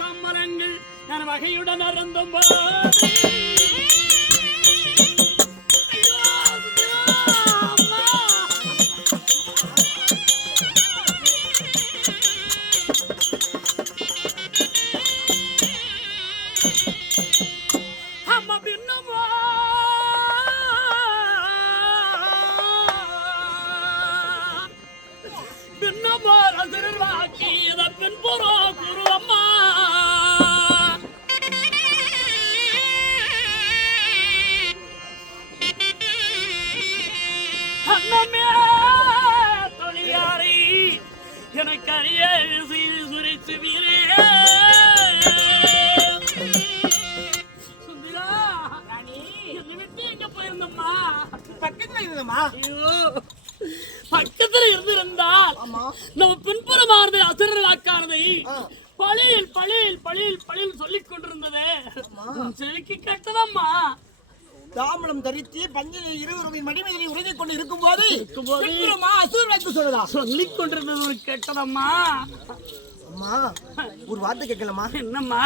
தம்மரங்கள் நான் வகையுடன் அறந்தும் பக்கத்துல இருந்திருந்தால் நம்ம பின்புறமானது அசுரர் வாக்கானதை பழியில் பழியில் பழியில் பழியில் சொல்லிக் கொண்டிருந்தது செவிக்கு கட்டதம்மா. தாமலம் தரித்து பஞ்சினை இருவரும் மடிமையை உறங்கிக் கொண்டு இருக்கும் போது அசுரர் வாக்கு சொல்லதா சொல்லிக் கொண்டிருந்தது ஒரு கெட்டதம்மா. அம்மா ஒரு வார்த்தை கேட்கலாமா? என்னம்மா?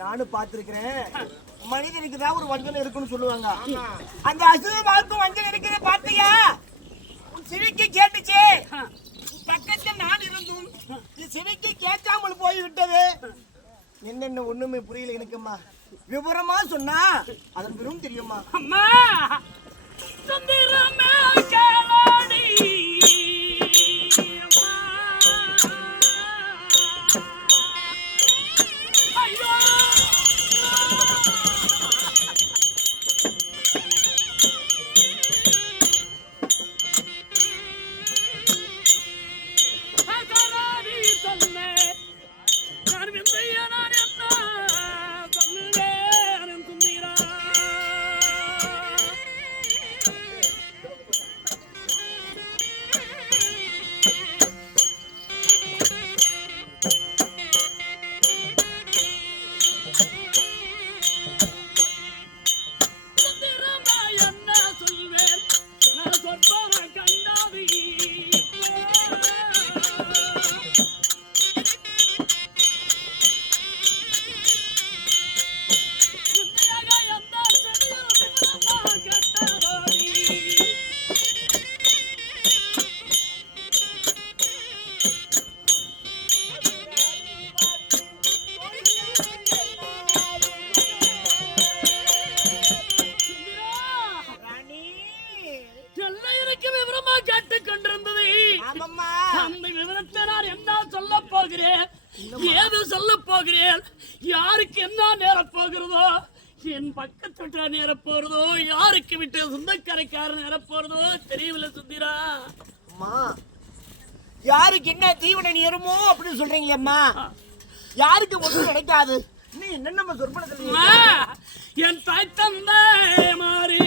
நானும் பார்த்திருக்கிறேன். மனிதனுக்கு தான் ஒரு வஞ்சனை இருக்குன்னு சொல்லுவாங்க. அந்த அசுர வாழ்க்கும் வஞ்சனை இருக்கிற பார்த்தியா? சிவிக்கு கேட்டுச்சு, பக்கத்தில் நான் இருந்தும் சிவிக்கு கேட்காமல் போய்விட்டது. என்னென்ன ஒண்ணுமே புரியல எனக்குமா. விவரமா சொன்னா அதன் பெரும் தெரியுமா? அம்மா சுந்தரமே கேளாடி ஏது சொல்ல போகிறேன்? யாருக்கு என்ன நேரப் போகிறதோ, என் பக்கத்து நேரப் போறதோ, யாருக்கு விட்டு சொந்தக்காரக்காரன் நேரப் போறதோ தெரியவில்லை சுந்தரா. அம்மா, யாருக்கு என்ன தீவன நேரமோ அப்படின்னு சொல்றீங்களே அம்மா, யாருக்கு ஒன்றும் கிடைக்காது. நீ என்னென்ன சொற்பனத்தில் என் தாய் தந்தை மாறி